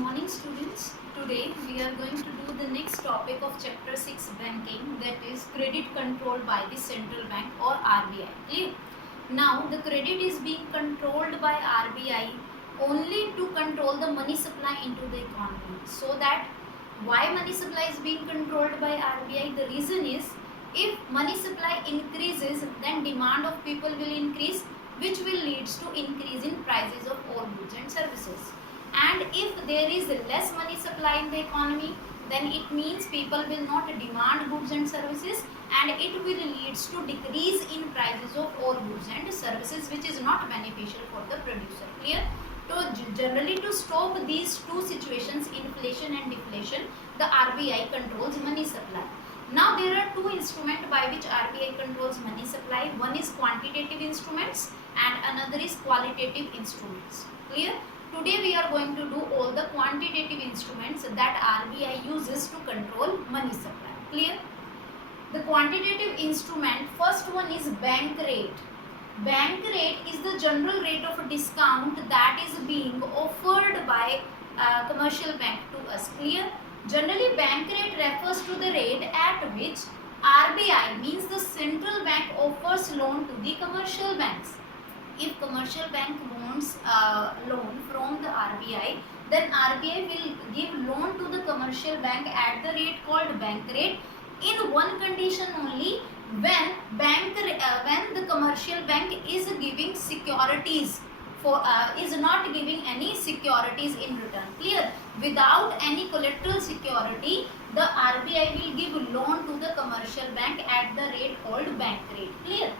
morning students. Today we are going to do the next topic of chapter 6 banking, that is credit control by the central bank or RBI. Clear? Now the credit is being controlled by RBI only to control the money supply into the economy. So that why money supply is being controlled by RBI? The reason is if money supply increases, then demand of people will increase, which will leads to increase in prices of all goods and services. And if there is less money supply in the economy, then it means people will not demand goods and services, and it will leads to decrease in prices of all goods and services, which is not beneficial for the producer. Clear? So generally, to stop these two situations, inflation and deflation, the RBI controls money supply. Now there are two instruments by which RBI controls money supply. One is quantitative instruments and another is qualitative instruments. Clear? Today we are going to do all the quantitative instruments that RBI uses to control money supply. Clear? The quantitative instrument, first one is bank rate. Bank rate is the general rate of discount that is being offered by commercial bank to us. Clear? Generally, bank rate refers to the rate at which RBI, means the central bank, offers loan to the commercial banks. If commercial bank wants loan from the RBI, then RBI will give loan to the commercial bank at the rate called bank rate, in one condition only, when the commercial bank is giving securities for is not giving any securities in return. Clear? Without any collateral security, the RBI will give loan to the commercial bank at the rate called bank rate. Clear?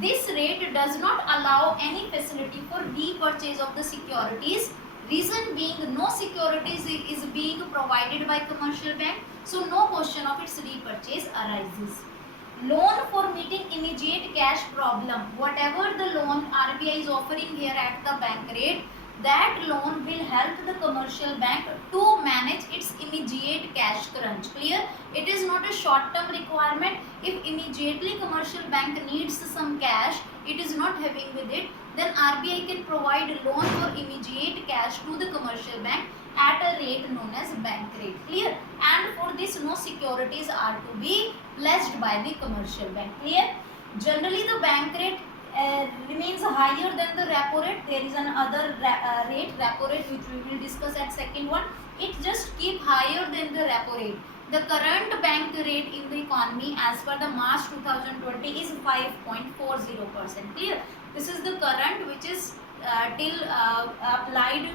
This rate does not allow any facility for repurchase of the securities. Reason being, no securities is being provided by commercial bank, so no question of its repurchase arises. Loan for meeting immediate cash problem. Whatever the loan RBI is offering here at the bank rate, that loan will help the commercial bank to manage its immediate cash crunch. Clear? It is not a short-term requirement. If immediately commercial bank needs some cash, it is not having with it, then RBI can provide loan for immediate cash to the commercial bank at a rate known as bank rate. Clear? And for this, no securities are to be pledged by the commercial bank. Clear? Generally, the bank rate remains higher than the repo rate. There is another rate, repo rate, which we will discuss at second one. It just keep higher than the repo rate. The current bank rate in the economy as per the March 2020 is 5.40%. Clear? This is the current which is till applied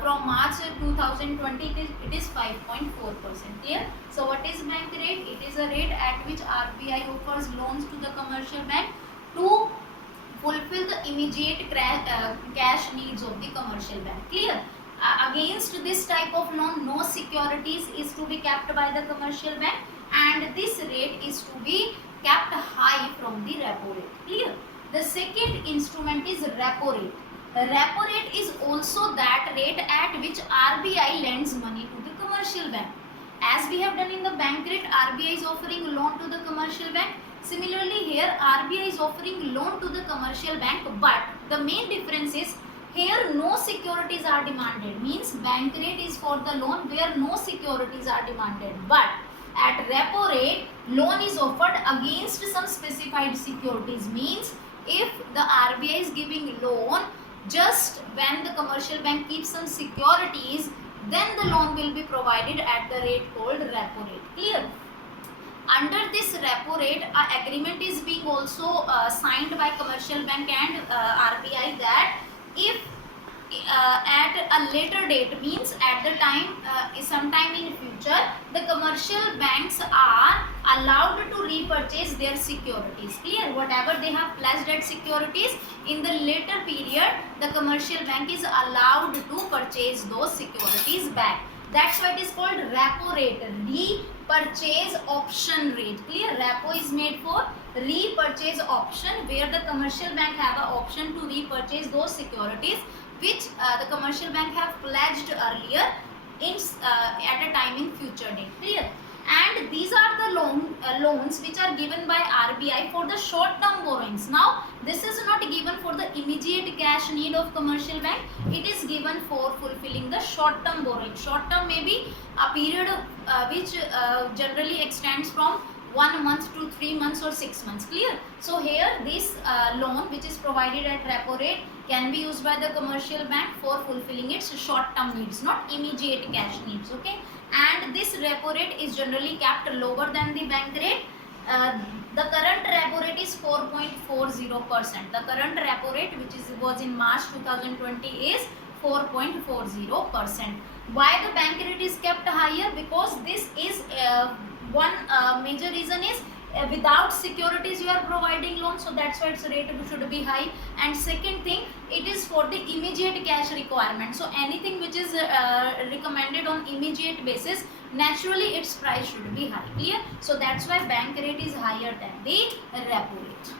from March 2020. It is 5.4%. Clear? So what is bank rate? It is a rate at which RBI offers loans to the commercial bank to fulfill the immediate cash needs of the commercial bank. Clear? Against this type of loan, no securities is to be kept by the commercial bank, and this rate is to be kept high from the repo rate. Clear? The second instrument is repo rate. Repo rate is also that rate at which RBI lends money to the commercial bank. As we have done in the bank rate, RBI is offering loan to the commercial bank. Similarly, here RBI is offering loan to the commercial bank, but the main difference is here no securities are demanded. Means bank rate is for the loan where no securities are demanded, but at repo rate, loan is offered against some specified securities. Means if the RBI is giving loan, just when the commercial bank keeps some securities, then the loan will be provided at the rate called repo rate. Clear? Under this repo rate, an agreement is being also signed by commercial bank and RBI that if at a later date, means at the time sometime in future, the commercial banks are allowed to repurchase their securities. Clear? Whatever they have pledged as securities, in the later period, the commercial bank is allowed to purchase those securities back. That's why it is called repo rate, repurchase option rate. Clear? Repo is made for repurchase option, where the commercial bank have an option to repurchase those securities which the commercial bank have pledged earlier in at a time in future date. Clear? and these are the loans which are given by RBI for the short term borrowings. Now this is not given for the immediate cash need of commercial bank, it is given for fulfilling the short term borrowing. Short term may be a period which generally extends from 1 month to 3 months or 6 months. Clear? So here this loan which is provided at repo rate can be used by the commercial bank for fulfilling its short term needs, not immediate cash needs. Okay, and this repo rate is generally kept lower than the bank rate. The current repo rate is 4.40%. The current repo rate which was in March 2020 is 4.40%. Why the bank rate is kept higher? Because this is one major reason is without securities you are providing loan, so that's why its rate should be high. And second thing, it is for the immediate cash requirement, so anything which is recommended on immediate basis, naturally its price should be high. Clear? So that's why bank rate is higher than the repo rate.